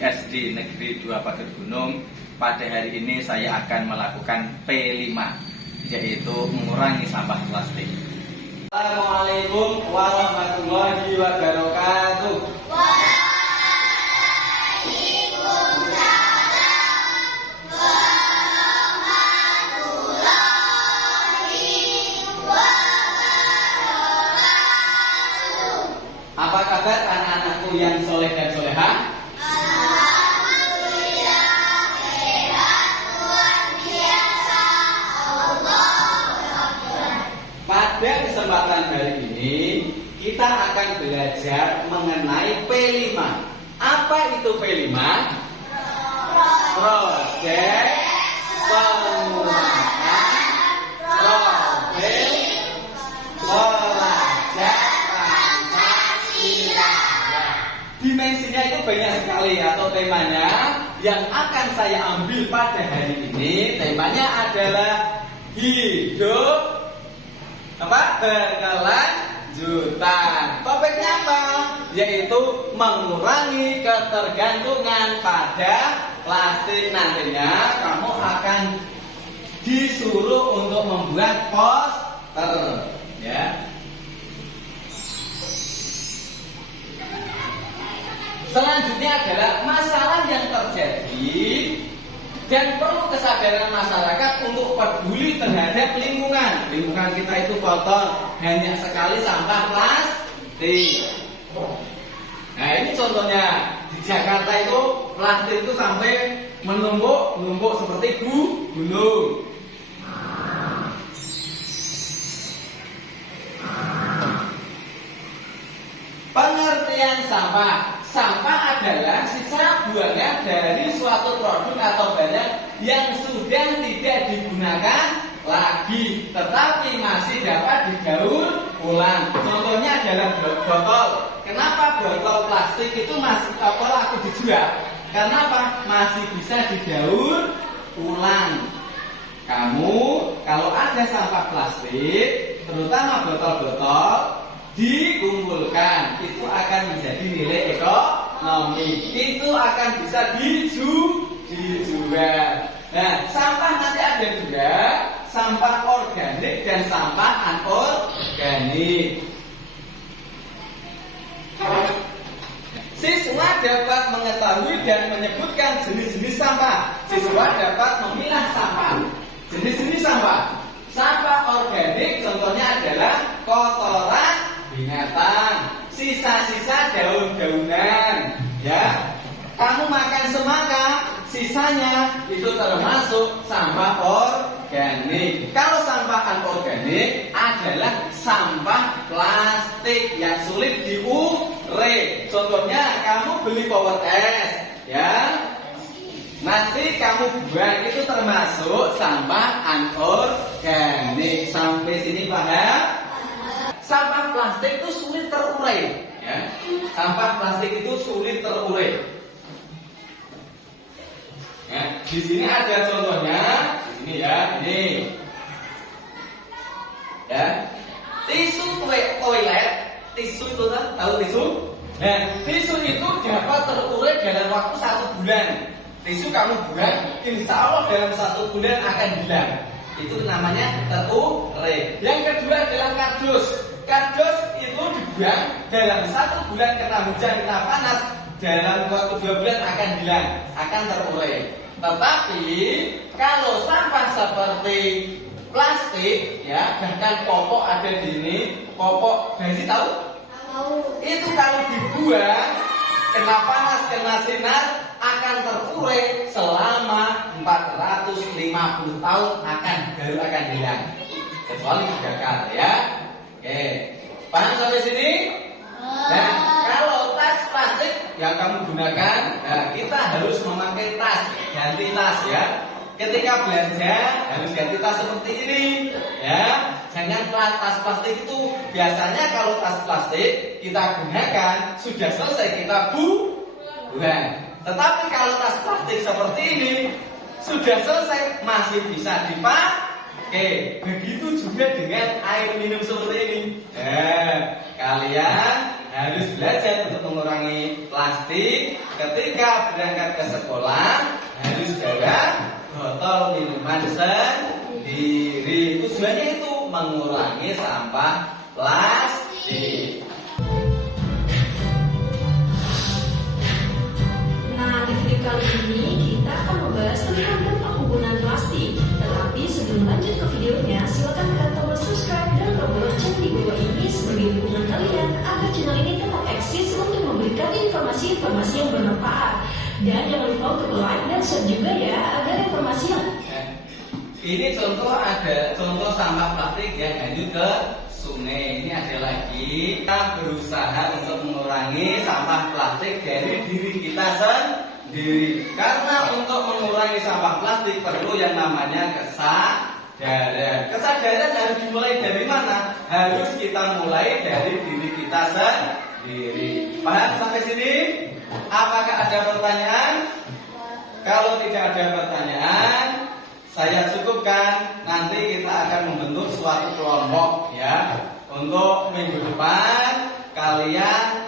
SD Negeri 2 Pager Gunung. Pada hari ini saya akan melakukan P5, yaitu mengurangi sampah plastik. Assalamualaikum warahmatullahi wabarakatuh. Apa kabar anak-anakku yang soleh dan soleha? Alhamdulillah sehat, luar biasa. Allah. Pada kesempatan hari ini kita akan belajar mengenai P5. Apa itu P5? Proyek pengurangan profil pelajar Pancasila. Dimensinya itu banyak sekali atau temanya yang akan saya ambil pada hari ini. Temanya adalah hidup berkelanjutan. Topiknya apa? Yaitu mengurangi ketergantungan pada plastik. Nantinya kamu akan disuruh untuk membuat poster, ya. Selanjutnya adalah masalah yang terjadi dan perlu kesadaran masyarakat untuk peduli terhadap lingkungan. Lingkungan kita itu kotor, banyak sekali sampah plastik. Nah, ini contohnya di Jakarta itu plastik itu sampai menumpuk seperti gunung. Pengertian sampah. Sampah adalah sisa buangan dari suatu produk atau barang yang sudah tidak digunakan lagi, tetapi masih dapat didaur ulang. Contohnya adalah botol. Kenapa botol plastik itu masih laku dijual? Karena apa? Masih bisa didaur ulang. Kamu kalau ada sampah plastik, terutama botol-botol, dikumpulkan, itu akan menjadi nilai ekonomi, itu akan bisa dijual. Nah, sampah nanti ada juga sampah organik dan sampah anorganik. Siswa dapat mengetahui dan menyebutkan jenis-jenis sampah. Siswa dapat memilah sampah. Jenis-jenis sampah. Sampah organik contohnya adalah kotoran binatang, sisa-sisa daun-daunan, ya. Kamu makan semangka, sisanya itu termasuk sampah organik. Kalau sampah anorganik adalah sampah plastik yang sulit diurai. Contohnya kamu beli power es, ya. Nanti kamu buang, itu termasuk sampah anorganik. Sampai sini paham? Sampah plastik itu sulit terurai, ya. Sampah plastik itu sulit terurai. Ya, di sini ada contohnya, di sini ya, ini. Ya. Tisu toilet, tisu itu kan, tahu tisu? Nah, tisu itu dapat terurai dalam waktu 1 bulan. Tisu kamu buang, insya Allah dalam 1 bulan akan hilang. Itu namanya terurai. Yang kedua adalah kardus. Kardus itu dibuang dalam 1 bulan kena hujan, kena panas, dalam waktu 2 bulan akan hilang, akan terurai. Tetapi kalau sampah seperti plastik, ya, bahkan popok ada di ini, popok gaji tahu? Itu kalau dibuang kena panas, kena sinar, akan terurai selama 450 tahun, baru akan hilang, kecuali dibakar, ya. Oke, paham sampai sini? Nah, kalau tas plastik yang kamu gunakan, nah, kita harus memakai tas, ganti tas, ya. Ketika belanja harus ganti tas seperti ini, ya. Jangan tas plastik itu, biasanya kalau tas plastik kita gunakan sudah selesai kita buang. Tetapi kalau tas plastik seperti ini sudah selesai masih bisa dipakai. Oke, begitu juga dengan air minum seperti ini. Kalian harus belajar untuk mengurangi plastik ketika berangkat ke sekolah harus bawa botol minuman sendiri. Tujuannya itu mengurangi sampah plastik. Nah, di video kali ini kita akan membahas tentang dampak penggunaan plastik. Tetapi sebelum lanjut ke videonya, silakan tekan tombol subscribe dan tombol lonceng di bawah ini sebagai dukungan kalian agar channel ini tetap eksis untuk memberikan informasi-informasi yang bermanfaat. Dan jangan lupa untuk like dan share juga ya agar informasi yang Ini contoh sampah plastik yang hanyut ke sungai. Ini ada lagi, kita berusaha untuk mengurangi sampah plastik dari diri kita sendiri. Karena untuk mengurangi sampah plastik perlu yang namanya kesadaran. Kesadaran harus dimulai dari mana? Harus kita mulai dari diri kita sendiri. Paham sampai sini? Apakah ada pertanyaan? Kalau tidak ada pertanyaan, saya cukupkan. Nanti kita akan membentuk suatu kelompok ya. Untuk minggu depan kalian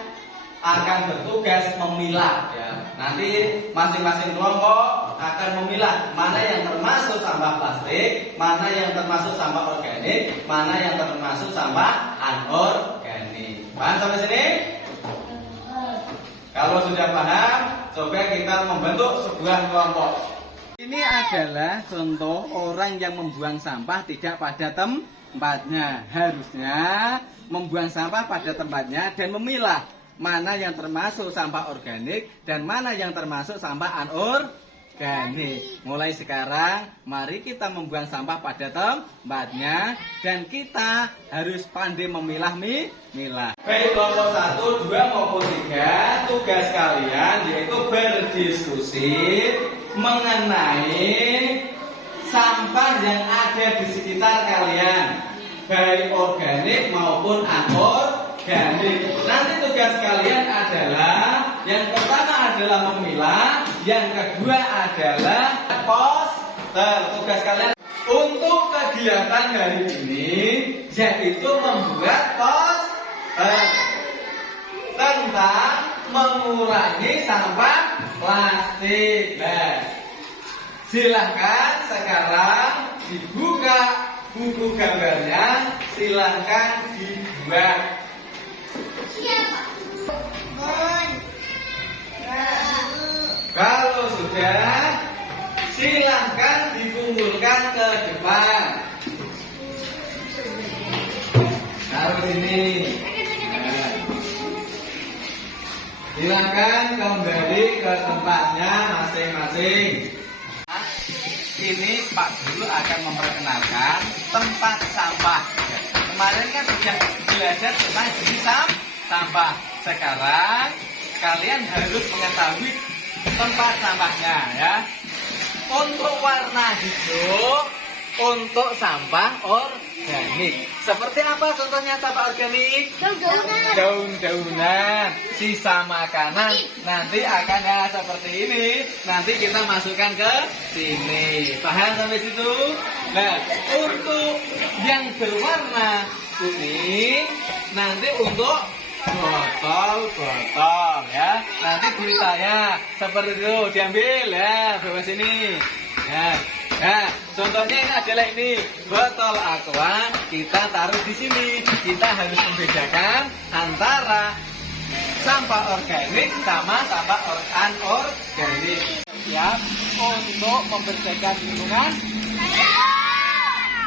akan bertugas memilah ya. Nanti masing-masing kelompok akan memilah mana yang termasuk sampah plastik, mana yang termasuk sampah organik, mana yang termasuk sampah anorganik. Paham sampai sini? Kalau sudah paham, coba kita membentuk sebuah kelompok. Ini adalah contoh orang yang membuang sampah tidak pada tempatnya. Harusnya membuang sampah pada tempatnya dan memilah mana yang termasuk sampah organik dan mana yang termasuk sampah anorganik. Mulai sekarang, mari kita membuang sampah pada tempatnya dan kita harus pandai memilah. Baik kelompok 1, 2 maupun 3, tugas kalian yaitu berdiskusi mengenai sampah yang ada di sekitar kalian, baik organik maupun anorganik. Nanti tugas kalian adalah yang pertama adalah memilah, yang kedua adalah poster. Tugas kalian untuk kegiatan hari ini yaitu membuat poster tentang mengurangi sampah plastik. Nah, silahkan sekarang dibuka buku gambarnya, silahkan dibuat. Kalau sudah, silahkan dikumpulkan ke depan. Taruh sini. Silakan kembali ke tempatnya masing-masing. Ini Pak Guru akan memperkenalkan tempat sampah. Kemarin kan sudah belajar tentang jenis sampah. Sekarang kalian harus mengetahui tempat sampahnya ya. Untuk warna hijau untuk sampah organik. Seperti apa contohnya sampah organik? Daun-daunan, sisa makanan. Nanti akan ya seperti ini. Nanti kita masukkan ke sini. Paham sampai situ? Nah, untuk yang berwarna kuning nanti untuk botol ya. Nanti beritanya seperti itu diambil ya, bawa sini. Nah, contohnya ini adalah ini botol aqua, kita taruh di sini. Kita harus membedakan antara sampah organik sama sampah anorganik. Siap untuk membersihkan lingkungan?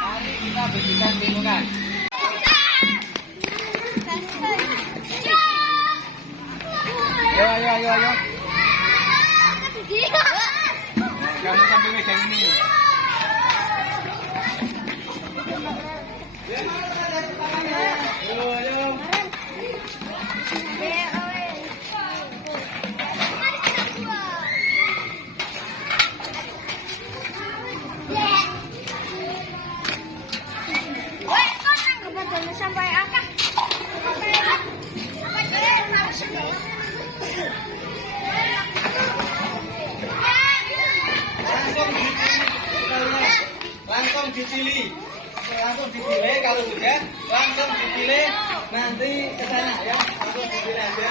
Mari kita bersihkan lingkungan. Ayo. Kamu sambil megang ini. Ayo. Sampai apa? Langsung dipilih. Kalau sudah langsung dipilih nanti ke sana ya. Langsung dipilih aja.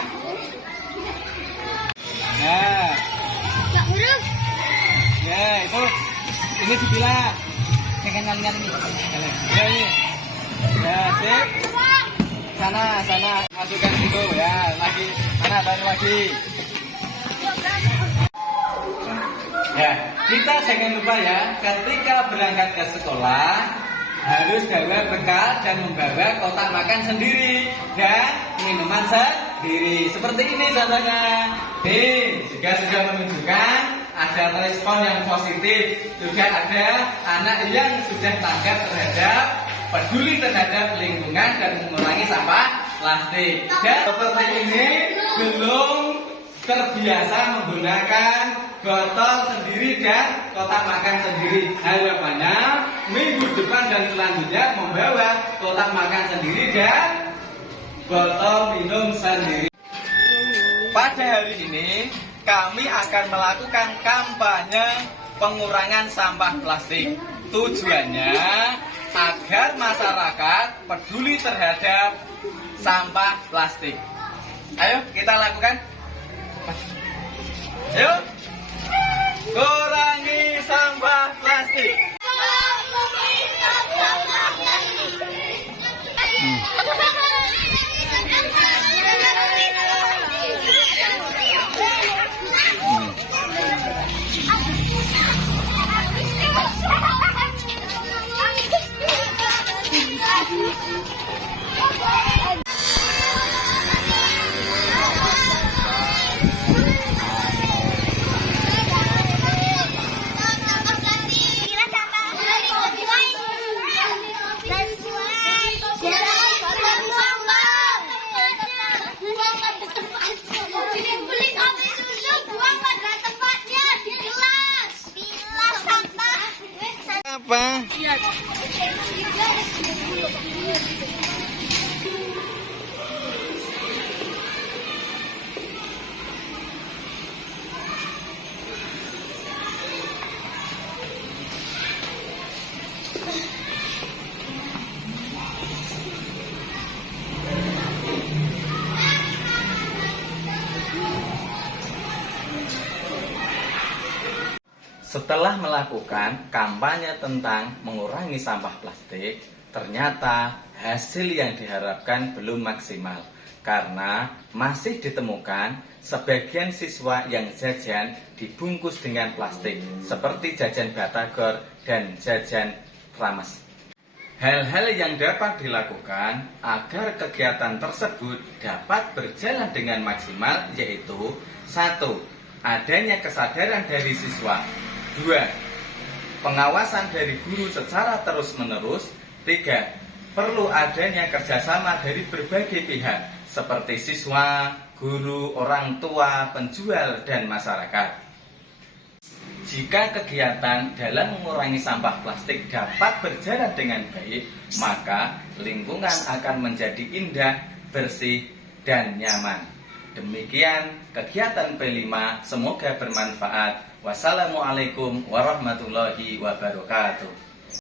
Nah, Gak huruf. ya itu ini dibilah. Jangan nyanyi ini. Ya ini. Ya, sip. Sana, masukkan situ ya, lagi. Sana baru lagi. Ya, kita jangan lupa ya, ketika berangkat ke sekolah harus bawa bekal dan membawa kotak makan sendiri dan minuman sendiri. Seperti ini contohnya. Nih, juga sudah menunjukkan ada respon yang positif. Juga ada anak yang sudah tanggap terhadap peduli terhadap lingkungan dan mengurangi sampah plastik. Dan seperti ini belum terbiasa menggunakan botol sendiri dan kotak makan sendiri. Harapannya minggu depan dan selanjutnya membawa kotak makan sendiri dan botol minum sendiri. Pada hari ini kami akan melakukan kampanye pengurangan sampah plastik. Tujuannya agar masyarakat peduli terhadap sampah plastik. Ayo kita lakukan. Ayo, kurangi sampah plastik. Apa? Setelah melakukan kampanye tentang mengurangi sampah plastik, ternyata hasil yang diharapkan belum maksimal karena masih ditemukan sebagian siswa yang jajan dibungkus dengan plastik seperti jajan batagor dan jajan rames. Hal-hal yang dapat dilakukan agar kegiatan tersebut dapat berjalan dengan maksimal yaitu 1. Adanya kesadaran dari siswa. 2. Pengawasan dari guru secara terus-menerus. 3. Perlu adanya kerjasama dari berbagai pihak seperti siswa, guru, orang tua, penjual, dan masyarakat. Jika kegiatan dalam mengurangi sampah plastik dapat berjalan dengan baik, maka lingkungan akan menjadi indah, bersih, dan nyaman. Demikian kegiatan P5, semoga bermanfaat. Wassalamualaikum warahmatullahi wabarakatuh.